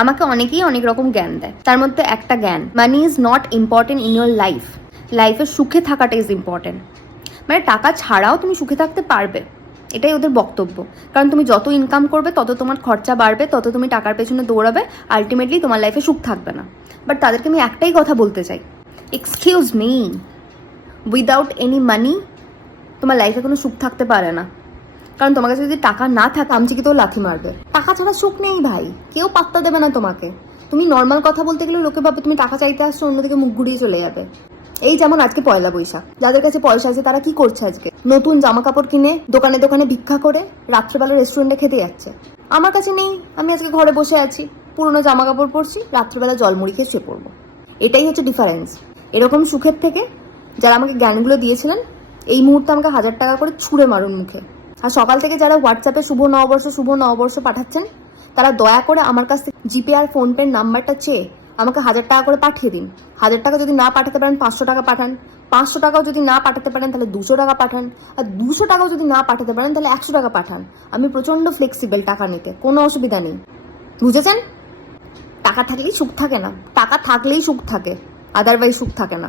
আমাকে অনেকেই অনেক রকম জ্ঞান দেয়, তার মধ্যে একটা জ্ঞান, money is not important in your life. লাইফে সুখে থাকাটা ইজ ইম্পর্টেন্ট। মানে টাকা ছাড়াও তুমি সুখে থাকতে পারবে, এটাই ওদের বক্তব্য। কারণ তুমি যত ইনকাম করবে তত তোমার খরচা বাড়বে, তত তুমি টাকার পেছনে দৌড়াবে, আলটিমেটলি তোমার লাইফে সুখ থাকবে না। বাট তাদেরকে আমি একটাই কথা বলতে চাই, excuse me, without any money তোমার লাইফে কোনো সুখ থাকতে পারে না। কারণ তোমার কাছে যদি টাকা না থাকে আমচিকি তো লাথি মারবে। টাকা ছাড়া সুখ নেই ভাই, কেউ পাত্তা দেবে না তোমাকে। তুমি নর্মাল কথা বলতে গেলে লোকে ভাবে তুমি টাকা চাইতে আসছো, অন্যদিকে মুখ ঘুরিয়ে চলে যাবে। এই যেমন আজকে পয়লা বৈশাখ, যাদের কাছে পয়সা আছে তারা কি করছে, আজকে নতুন জামা কাপড় কিনে দোকানে দোকানে ভিক্ষা করে রাত্রেবেলা রেস্টুরেন্টে খেতে যাচ্ছে। আমার কাছে নেই, আমি আজকে ঘরে বসে আছি, পুরোনো জামা কাপড় পরছি, রাত্রেবেলা জলমুড়ি খেয়ে শুয়ে পড়বো। এটাই হচ্ছে ডিফারেন্স। এরকম সুখের থেকে যারা আমাকে জ্ঞানগুলো দিয়েছিলেন এই মুহূর্তে আমাকে 1000 টাকা করে ছুঁড়ে মারুন মুখে। আর সকাল থেকে যারা হোয়াটসঅ্যাপে শুভ নববর্ষ পাঠাচ্ছেন, তারা দয়া করে আমার কাছ থেকে জিপে আর ফোনপের নাম্বারটা চেয়ে আমাকে 1000 টাকা করে পাঠিয়ে দিন। 1000 টাকা যদি না পাঠাতে পারেন 500 টাকা পাঠান, 500 টাকাও যদি না পাঠাতে পারেন তাহলে 200 টাকা পাঠান, আর 200 টাকাও যদি না পাঠাতে পারেন তাহলে 100 টাকা পাঠান। আমি প্রচণ্ড ফ্লেক্সিবল টাকা নিতে, কোনো অসুবিধা নেই, বুঝেছেন? টাকা থাকলেই সুখ থাকে না, টাকা থাকলেই সুখ থাকে, আদারওয়াইজ সুখ থাকে না।